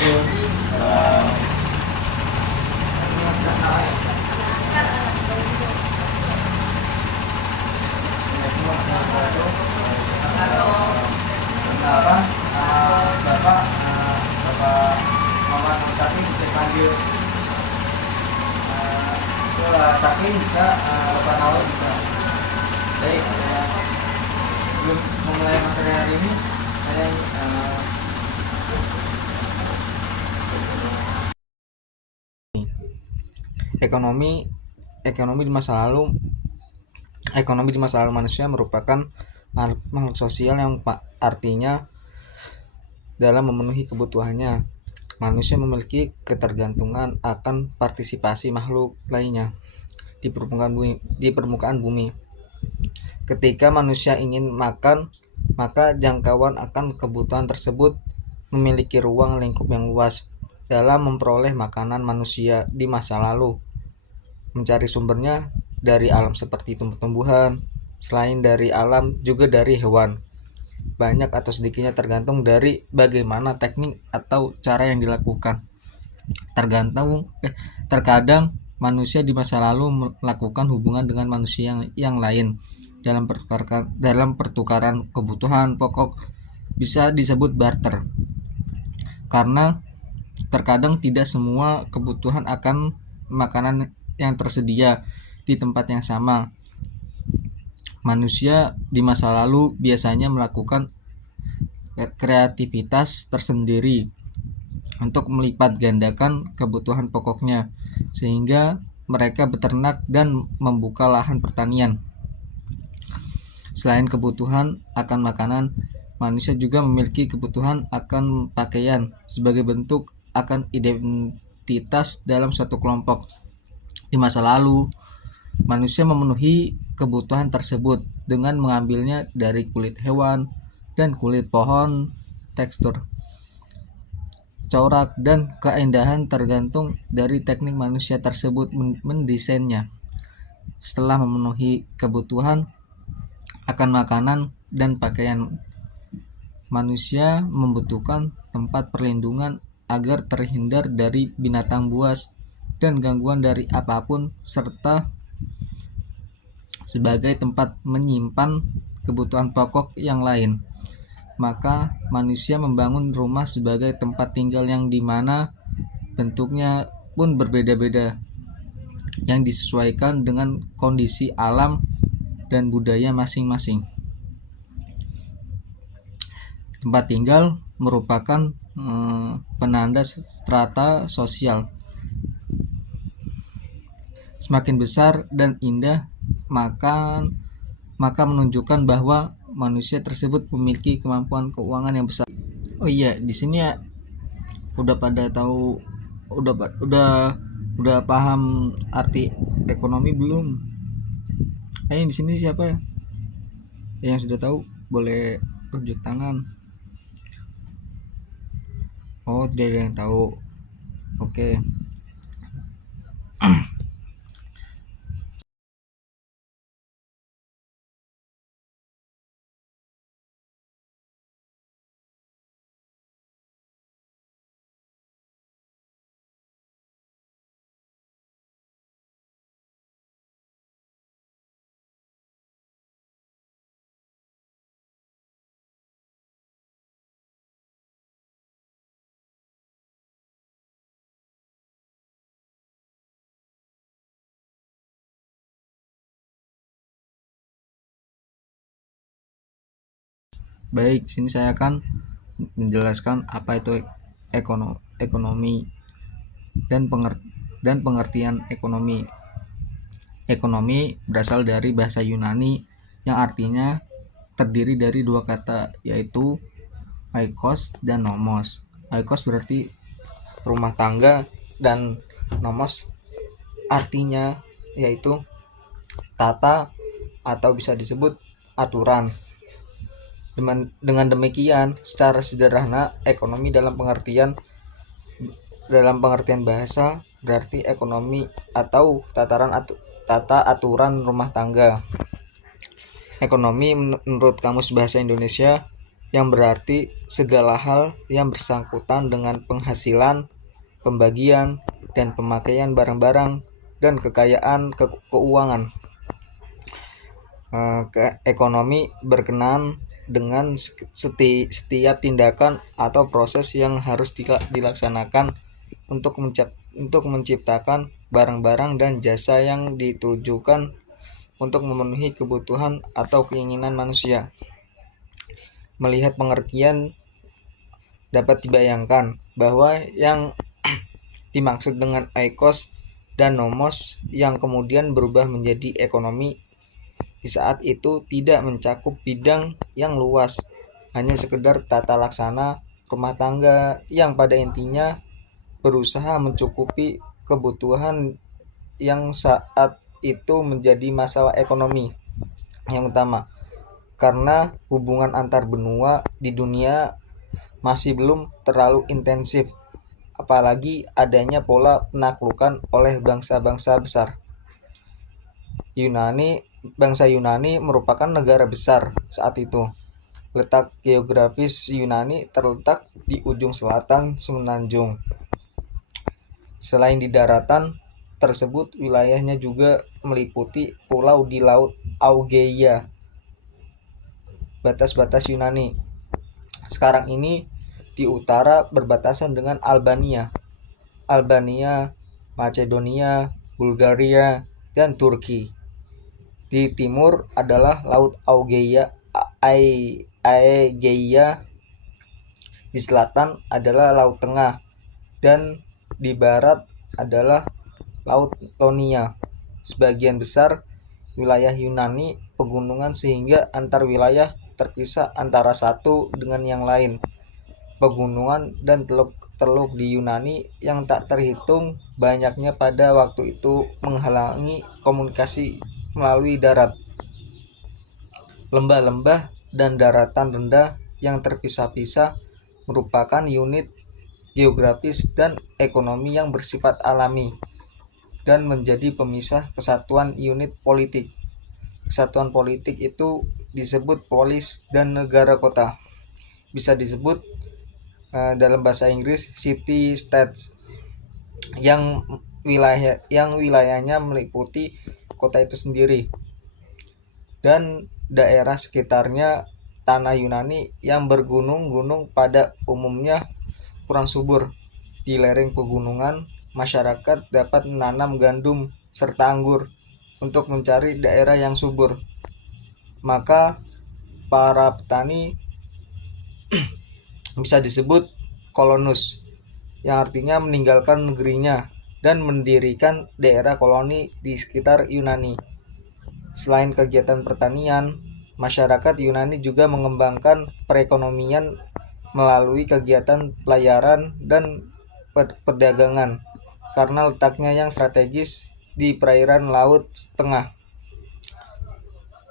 itu apa bapak bapak Muhammad Mustaqim bisa panggil tapi bisa bapak Nawal bisa. Baik, sebelum memulai materi hari ini saya ekonomi ekonomi di masa lalu manusia merupakan makhluk sosial yang artinya dalam memenuhi kebutuhannya manusia memiliki ketergantungan akan partisipasi makhluk lainnya di permukaan bumi. Ketika manusia ingin makan, maka jangkauan akan kebutuhan tersebut memiliki ruang lingkup yang luas. Dalam memperoleh makanan, manusia di masa lalu mencari sumbernya dari alam seperti tumbuh-tumbuhan, selain dari alam juga dari hewan. Banyak atau sedikitnya tergantung dari bagaimana teknik atau cara yang dilakukan. Terkadang manusia di masa lalu melakukan hubungan dengan manusia yang lain dalam pertukaran kebutuhan pokok, bisa disebut barter. Karena terkadang tidak semua kebutuhan akan makanan yang tersedia di tempat yang sama. Manusia di masa lalu biasanya melakukan kreativitas tersendiri untuk melipat gandakan kebutuhan pokoknya, sehingga mereka beternak dan membuka lahan pertanian. Selain kebutuhan akan makanan, manusia juga memiliki kebutuhan akan pakaian sebagai bentuk akan identitas dalam suatu kelompok. Di masa lalu, manusia memenuhi kebutuhan tersebut dengan mengambilnya dari kulit hewan dan kulit pohon. Tekstur, corak, dan keindahan tergantung dari teknik manusia tersebut mendesainnya. Setelah memenuhi kebutuhan akan makanan dan pakaian, manusia membutuhkan tempat perlindungan agar terhindar dari binatang buas dan gangguan dari apapun, serta sebagai tempat menyimpan kebutuhan pokok yang lain. Maka manusia membangun rumah sebagai tempat tinggal yang dimana bentuknya pun berbeda-beda, yang disesuaikan dengan kondisi alam dan budaya masing-masing. Tempat tinggal merupakan penanda strata sosial. Semakin besar dan indah, maka menunjukkan bahwa manusia tersebut memiliki kemampuan keuangan yang besar. Oh iya, di sini ya udah pada tahu, udah paham arti ekonomi belum? Di sini siapa ya yang sudah tahu? Boleh tunjuk tangan. Oh, tidak ada yang tahu. Oke. Baik, sini saya akan menjelaskan apa itu ekonomi dan pengertian ekonomi. Ekonomi berasal dari bahasa Yunani yang artinya terdiri dari dua kata, yaitu oikos dan nomos. Oikos berarti rumah tangga dan nomos artinya yaitu tata atau bisa disebut aturan. Dengan demikian, secara sederhana, ekonomi dalam pengertian bahasa berarti ekonomi atau tata aturan rumah tangga. Ekonomi menurut Kamus Bahasa Indonesia yang berarti segala hal yang bersangkutan dengan penghasilan, pembagian, dan pemakaian barang-barang dan kekayaan keuangan. Ekonomi berkenaan dengan setiap tindakan atau proses yang harus dilaksanakan untuk menciptakan barang-barang dan jasa yang ditujukan untuk memenuhi kebutuhan atau keinginan manusia. Melihat pengertian, dapat dibayangkan bahwa yang dimaksud dengan oikos dan nomos yang kemudian berubah menjadi ekonomi di saat itu tidak mencakup bidang yang luas, hanya sekedar tata laksana rumah tangga yang pada intinya berusaha mencukupi kebutuhan yang saat itu menjadi masalah ekonomi yang utama, karena hubungan antar benua di dunia masih belum terlalu intensif, apalagi adanya pola penaklukan oleh bangsa-bangsa besar. Bangsa Yunani merupakan negara besar saat itu. Letak geografis Yunani terletak di ujung selatan semenanjung. Selain di daratan tersebut, wilayahnya juga meliputi pulau di Laut Augea, batas-batas Yunani. Sekarang ini di utara berbatasan dengan Albania, Macedonia, Bulgaria, dan Turki. Di timur adalah Laut Aegea, di selatan adalah Laut Tengah, dan di barat adalah Laut Ionia. Sebagian besar wilayah Yunani pegunungan sehingga antar wilayah terpisah antara satu dengan yang lain. Pegunungan dan teluk-teluk di Yunani yang tak terhitung banyaknya pada waktu itu menghalangi komunikasi melalui darat. Lembah-lembah dan daratan rendah yang terpisah-pisah merupakan unit geografis dan ekonomi yang bersifat alami dan menjadi pemisah kesatuan unit politik. Kesatuan politik itu disebut polis dan negara kota. Bisa disebut dalam bahasa Inggris city states yang wilayahnya meliputi kota itu sendiri dan daerah sekitarnya. Tanah Yunani yang bergunung-gunung pada umumnya kurang subur. Di lereng pegunungan, masyarakat dapat menanam gandum serta anggur untuk mencari daerah yang subur. Maka para petani bisa disebut kolonus, yang artinya meninggalkan negerinya dan mendirikan daerah koloni di sekitar Yunani. Selain kegiatan pertanian, masyarakat Yunani juga mengembangkan perekonomian melalui kegiatan pelayaran dan perdagangan karena letaknya yang strategis di perairan Laut Tengah.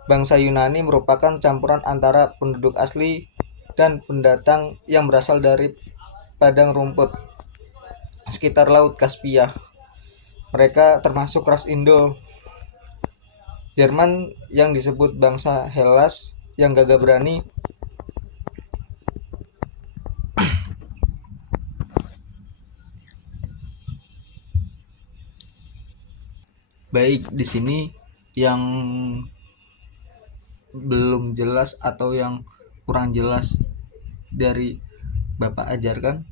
Bangsa Yunani merupakan campuran antara penduduk asli dan pendatang yang berasal dari padang rumput sekitar Laut Kaspia. Mereka termasuk ras Indo Jerman yang disebut bangsa Hellas yang gagah berani. Baik, di sini yang belum jelas atau yang kurang jelas dari Bapak ajarkan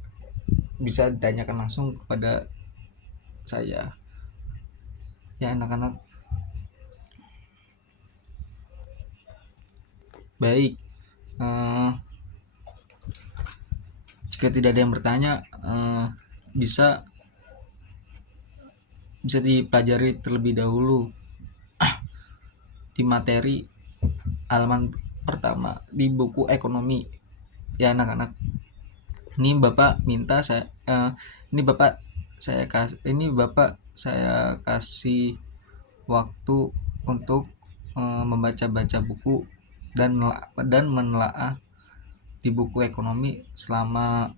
bisa ditanyakan langsung kepada saya ya anak-anak. Baik, jika tidak ada yang bertanya, bisa dipelajari terlebih dahulu di materi halaman pertama di buku ekonomi ya anak-anak. Ini Bapak minta saya kasih waktu untuk membaca-baca buku dan menelaah di buku ekonomi selama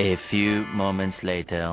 A few moments later.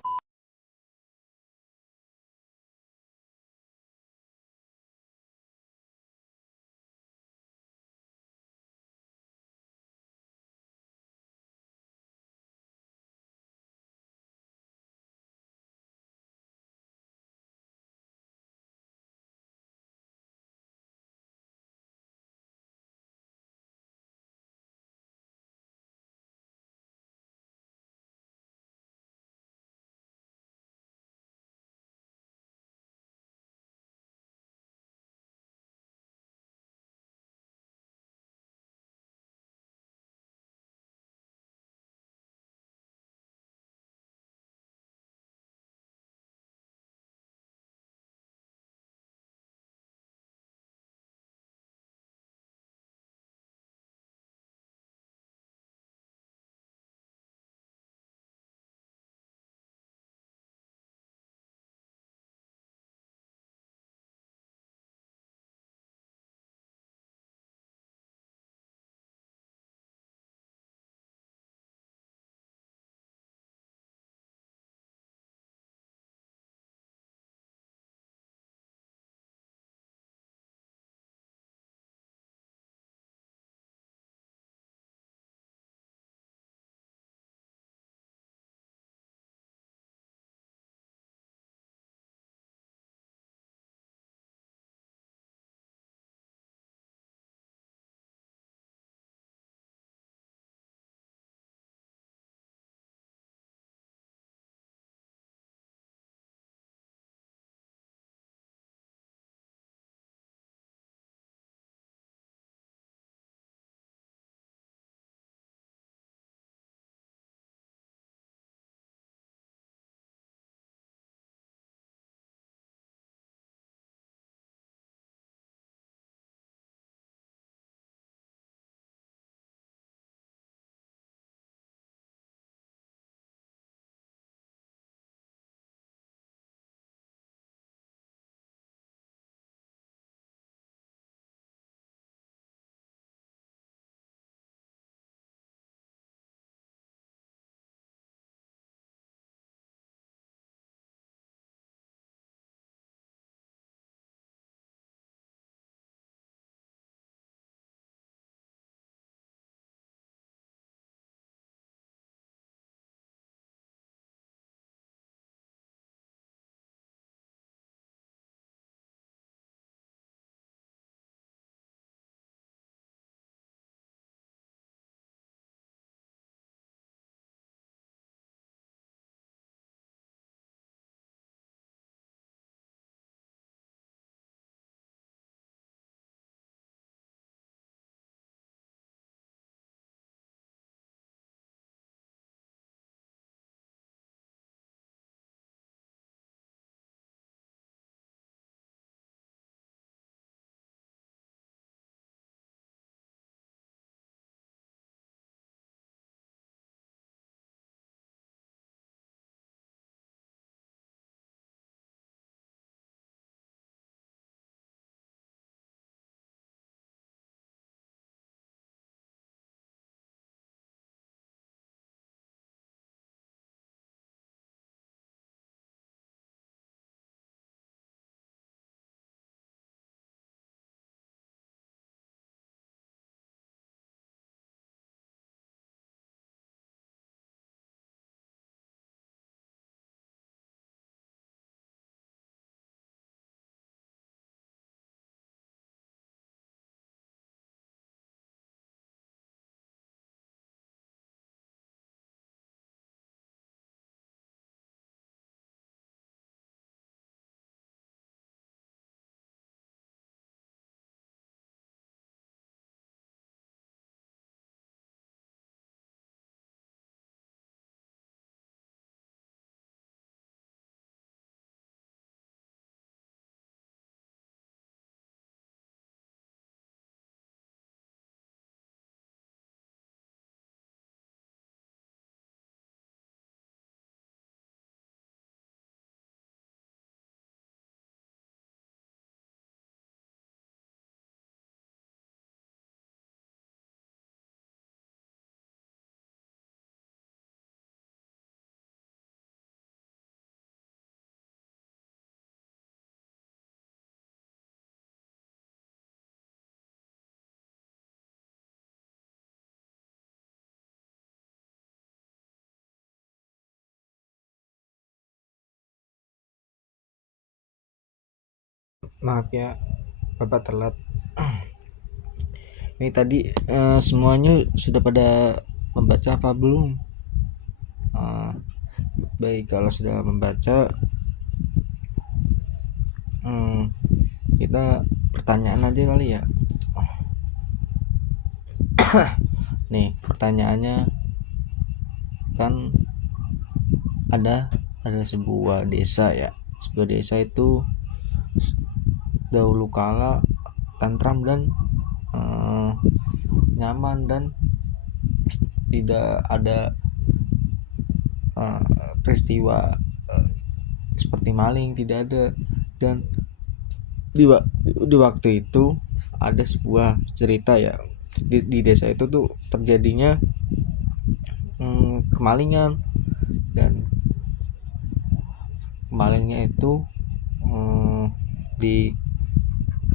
Maaf ya, Bapak telat. Ini tadi semuanya sudah pada membaca apa belum? Baik, kalau sudah membaca, kita pertanyaan aja kali ya. Nih, pertanyaannya kan ada sebuah desa ya. Sebuah desa itu dahulu kala tentram dan nyaman dan tidak ada peristiwa seperti maling, tidak ada. Dan di waktu itu ada sebuah cerita ya, di desa itu tuh terjadinya kemalingan, dan malingnya itu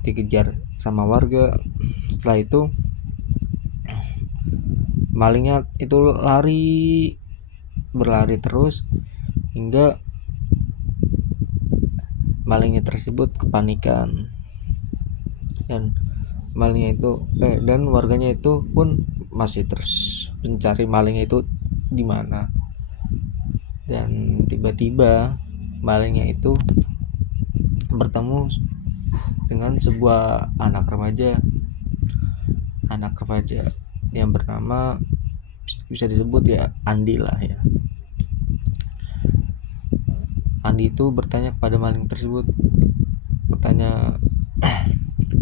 dikejar sama warga. Setelah itu malingnya itu berlari terus hingga malingnya tersebut kepanikan, dan malingnya itu dan warganya itu pun masih terus mencari malingnya itu di mana. Dan tiba-tiba malingnya itu bertemu dengan sebuah anak remaja yang bernama, bisa disebut ya, Andi lah ya. Andi itu bertanya kepada maling tersebut,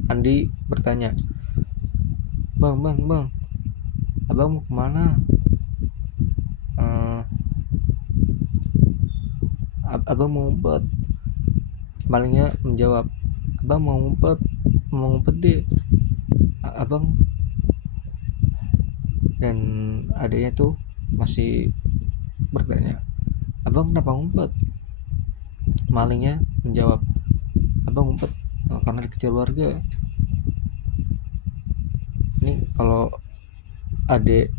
Andi bertanya, bang, abang mau kemana? Abang mau ngumpet. Malingnya menjawab, abang mau ngumpet deh, abang. Dan adanya tuh masih bertanya, abang kenapa ngumpet? Malingnya menjawab, abang ngumpet karena dikejar warga. Ini kalau adik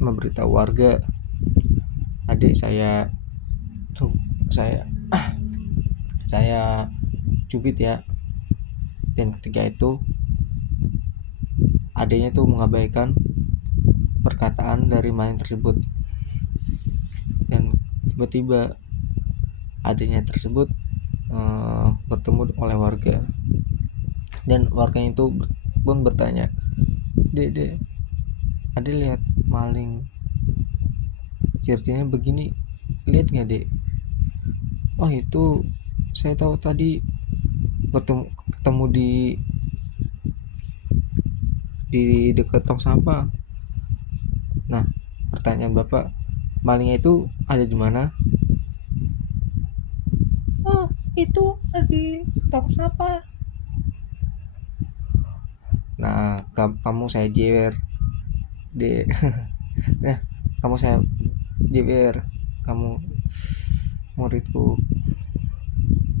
memberitahu warga, adik saya cubit ya. Dan ketika itu adiknya tuh mengabaikan perkataan dari maling tersebut, dan tiba-tiba adiknya tersebut bertemu oleh warga, dan warganya itu pun bertanya, dek, adik lihat maling ciri-cirinya begini, lihat nggak dek? Oh, itu saya tahu tadi ketemu di dekat tong sampah. Nah, pertanyaan bapak, malingnya itu ada di mana? Oh, itu ada di tong sampah. Nah, kamu saya jewer deh. Nah, kamu saya jewer, kamu muridku.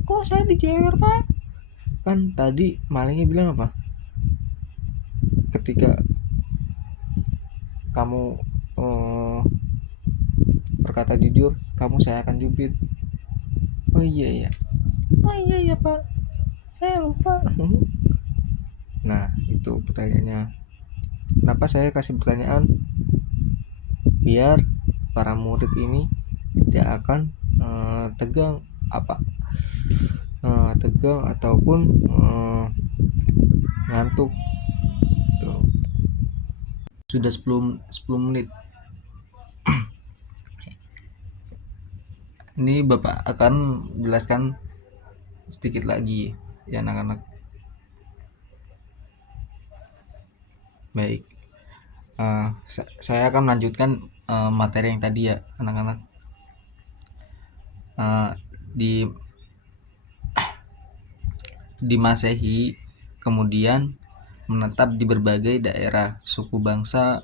Kok saya dijewer, pak? Kan tadi malingnya bilang apa? Ketika kamu berkata jujur, kamu saya akan jubit. Oh iya pak, saya lupa. Nah, itu pertanyaannya. Kenapa saya kasih pertanyaan? Biar para murid ini tidak akan tegang ataupun ngantuk. Tuh. Sudah 10 menit. Ini Bapak akan jelaskan sedikit lagi ya anak-anak. Baik. Saya akan melanjutkan materi yang tadi ya anak-anak. Di Masehi kemudian menetap di berbagai daerah. Suku bangsa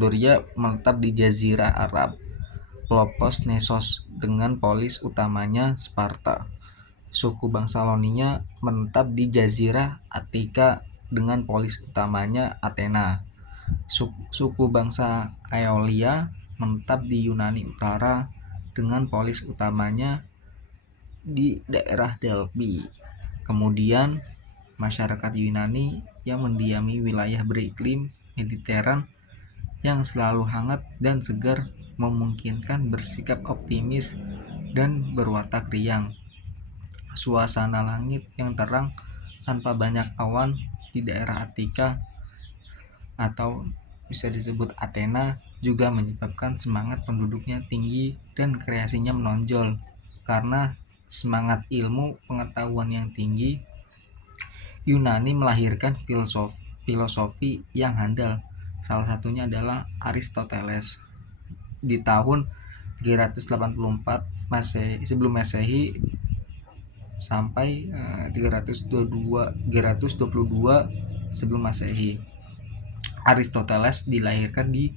Doria menetap di Jazirah Arab, Pelopos, Nesos dengan polis utamanya Sparta. Suku bangsa Lonia menetap di Jazirah Attika dengan polis utamanya Athena. Suku bangsa Aeolia menetap di Yunani Utara dengan polis utamanya di daerah Delphi. Kemudian masyarakat Yunani yang mendiami wilayah beriklim Mediteran yang selalu hangat dan segar memungkinkan bersikap optimis dan berwatak riang. Suasana langit yang terang tanpa banyak awan di daerah Attika atau bisa disebut Athena juga menyebabkan semangat penduduknya tinggi dan kreasinya menonjol. Karena semangat ilmu pengetahuan yang tinggi, Yunani melahirkan filosofi yang handal. Salah satunya adalah Aristoteles. Di tahun 384 sebelum Masehi sampai 322 sebelum Masehi. Aristoteles dilahirkan di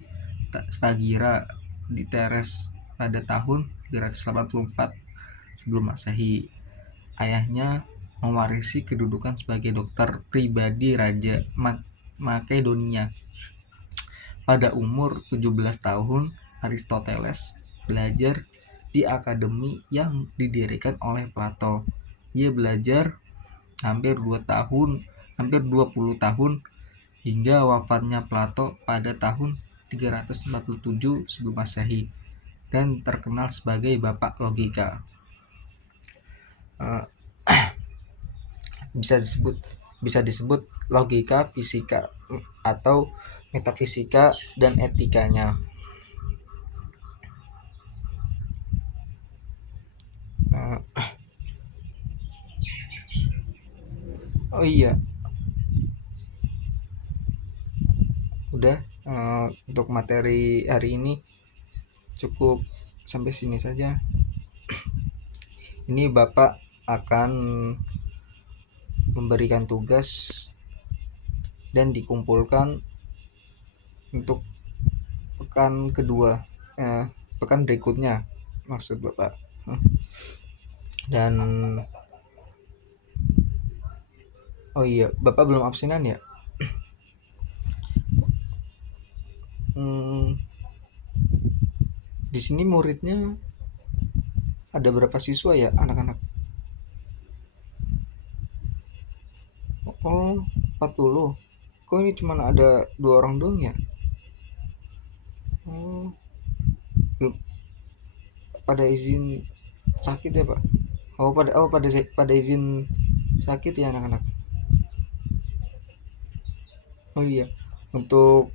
Stagira di Teres pada tahun 384 sebelum Masehi. Ayahnya mewarisi kedudukan sebagai dokter pribadi Raja Makedonia. Pada umur 17 tahun, Aristoteles belajar di akademi yang didirikan oleh Plato. Ia belajar hampir 20 tahun hingga wafatnya Plato pada tahun 347 sebelum Masehi dan terkenal sebagai bapak logika. Bisa disebut logika, fisika atau metafisika dan etikanya. Oh iya, udah untuk materi hari ini cukup sampai sini saja. Ini Bapak akan memberikan tugas dan dikumpulkan untuk pekan kedua, pekan berikutnya maksud Bapak. Dan oh iya, Bapak belum absenan ya? Di sini muridnya ada berapa siswa ya, anak-anak? Oh, 40. Kok ini cuma ada 2 orang doang ya? Oh, pada izin sakit ya, Pak? Pada izin sakit ya anak-anak. Oh iya, untuk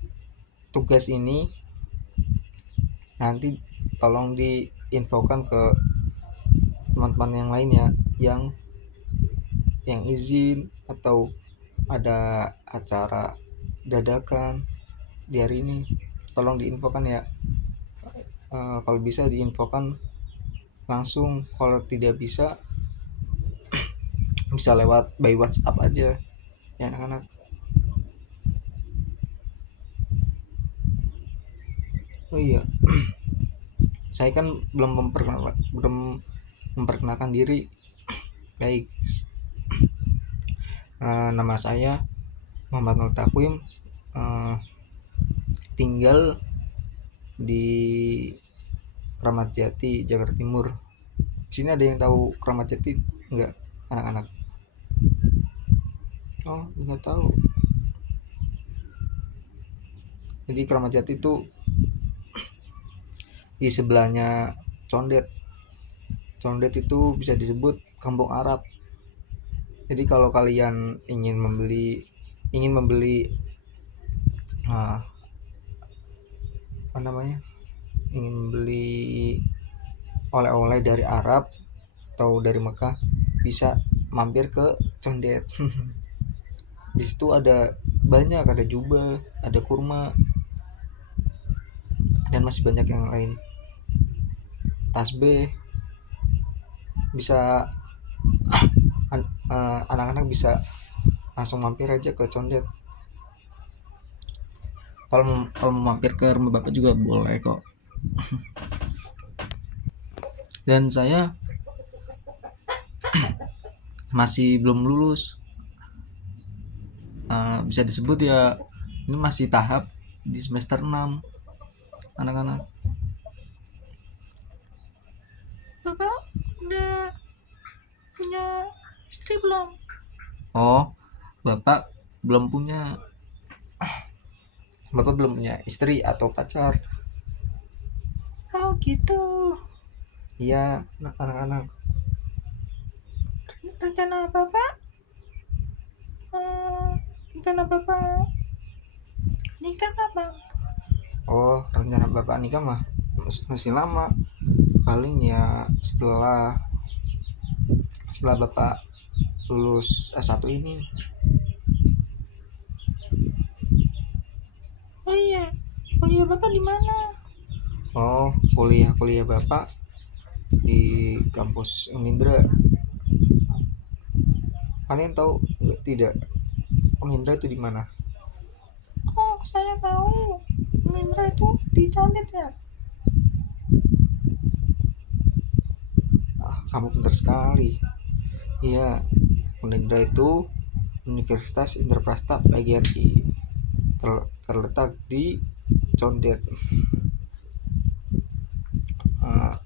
tugas ini nanti tolong diinfokan ke teman-teman yang lain ya, yang izin atau ada acara dadakan di hari ini, tolong diinfokan ya. Kalau bisa diinfokan langsung, kalau tidak bisa bisa lewat by WhatsApp aja ya anak-anak. Oh iya, saya kan belum memperkenalkan diri. Baik, nama saya Muhammad Nur Takwim, tinggal di Kramat Jati, Jakarta Timur. Di sini ada yang tahu Kramat Jati enggak, anak-anak? Oh, enggak tahu. Jadi Kramat Jati itu di sebelahnya Condet. Condet itu bisa disebut kampung Arab. Jadi kalau kalian ingin membeli ingin membeli oleh-oleh dari Arab atau dari Mekah, bisa mampir ke Condet. Di situ ada banyak, ada jubah, ada kurma, dan masih banyak yang lain. Tasbih, bisa anak-anak bisa langsung mampir aja ke Condet. Kalau mau mampir ke rumah Bapak juga boleh kok. Dan saya masih belum lulus, bisa disebut ya ini masih tahap di semester 6 anak-anak. Bapak udah punya istri belum? Oh, Bapak belum punya Bapak belum punya istri atau pacar. Oh gitu. Iya, anak-anak. Rencana Bapak? Hmm, rencana Bapak nikah kapan? Oh, rencana Bapak nikah mah masih lama. Paling ya setelah Bapak lulus S1 ini. Oh iya, kuliah Bapak di mana? Oh, kuliah Bapak di kampus Unindra. Kalian tahu nggak tidak Unindra itu di mana? Oh, saya tahu. Mindra itu dicondet ya? Ah, kamu pintar sekali. Iya, Unindra itu Universitas Indraprasta PGRI, terletak di Condet. Uh,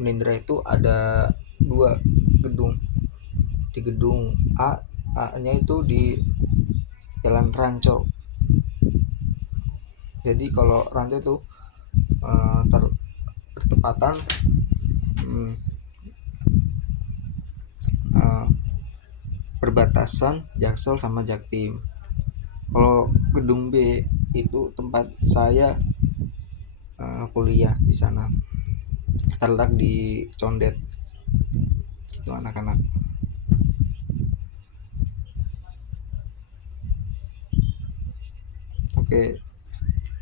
Unindra itu ada dua gedung. Di gedung A-nya itu di Jalan Ranco. Jadi kalau Ranco itu bertepatan hmm, uh, perbatasan Jaksel sama Jaktim. Kalau gedung B itu tempat saya kuliah di sana, terletak di Condet. Itu anak-anak. Oke,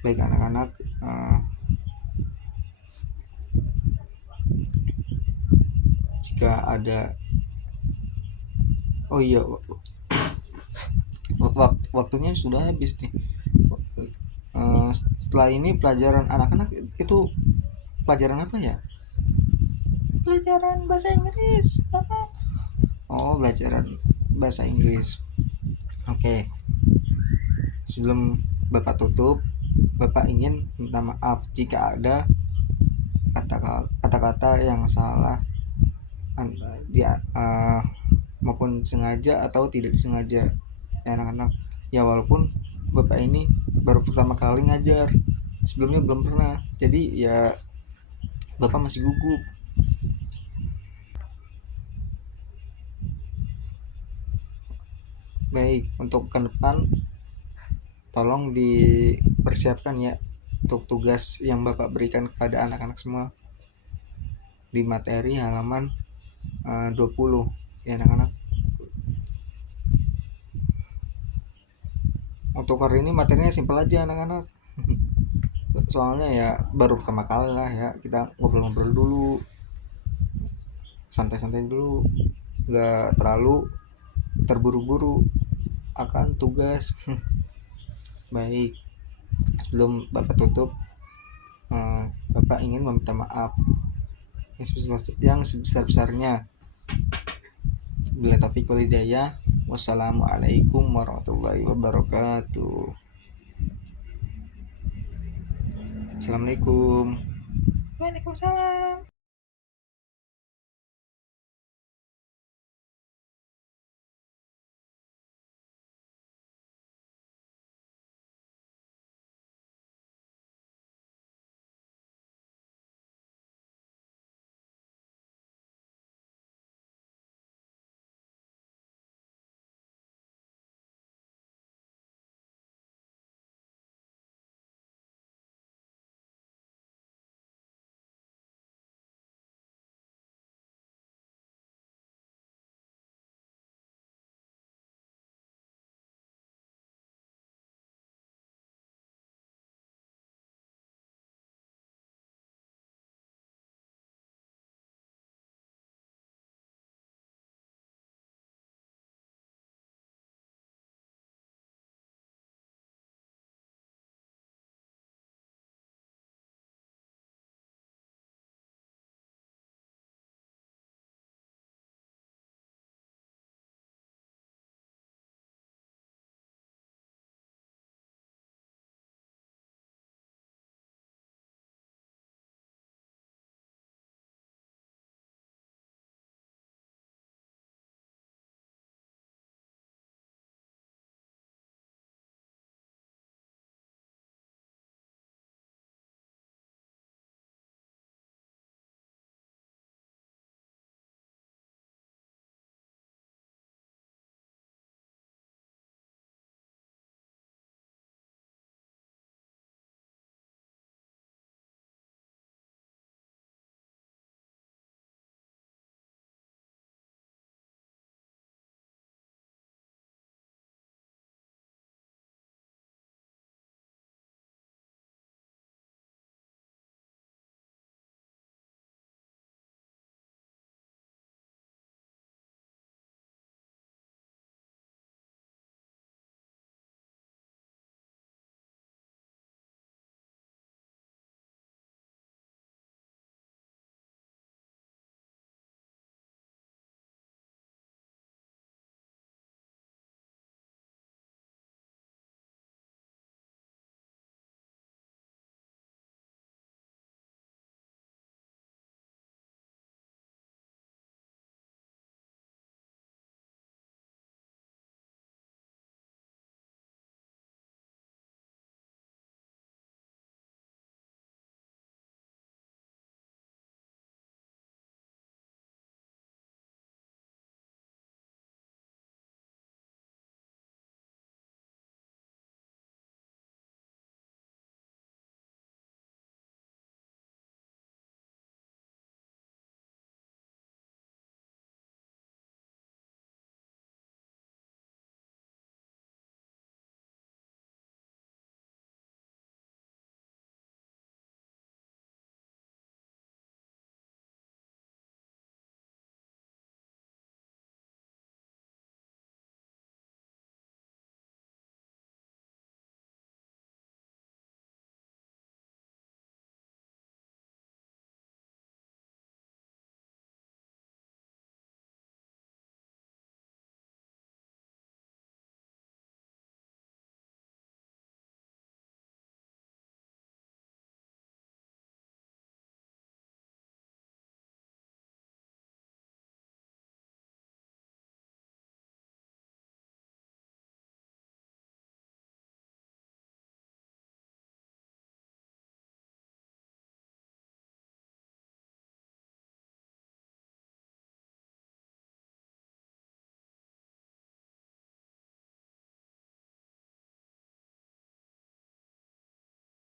baik anak-anak. Jika ada, oh iya, waktunya sudah habis nih. Setelah ini pelajaran anak-anak itu pelajaran apa ya? Pelajaran bahasa Inggris. Bapak. Oh, pelajaran bahasa Inggris. Oke, sebelum Bapak tutup, Bapak ingin minta maaf jika ada kata-kata yang salah maupun sengaja atau tidak sengaja ya anak-anak. Ya walaupun Bapak ini baru pertama kali ngajar, sebelumnya belum pernah, jadi ya Bapak masih gugup. Baik, untuk ke depan tolong dipersiapkan ya untuk tugas yang Bapak berikan kepada anak-anak semua di materi halaman 20 ya anak-anak. Untuk hari ini materinya simpel aja anak-anak. Soalnya ya baru pertama kali lah ya, kita ngobrol-ngobrol dulu, santai-santai dulu, nggak terlalu terburu-buru akan tugas. Baik, sebelum Bapak tutup, Bapak ingin meminta maaf yang sebesar-besarnya. Bila taufiq wal hidayah. Wassalamualaikum warahmatullahi wabarakatuh. Assalamualaikum. Waalaikumsalam.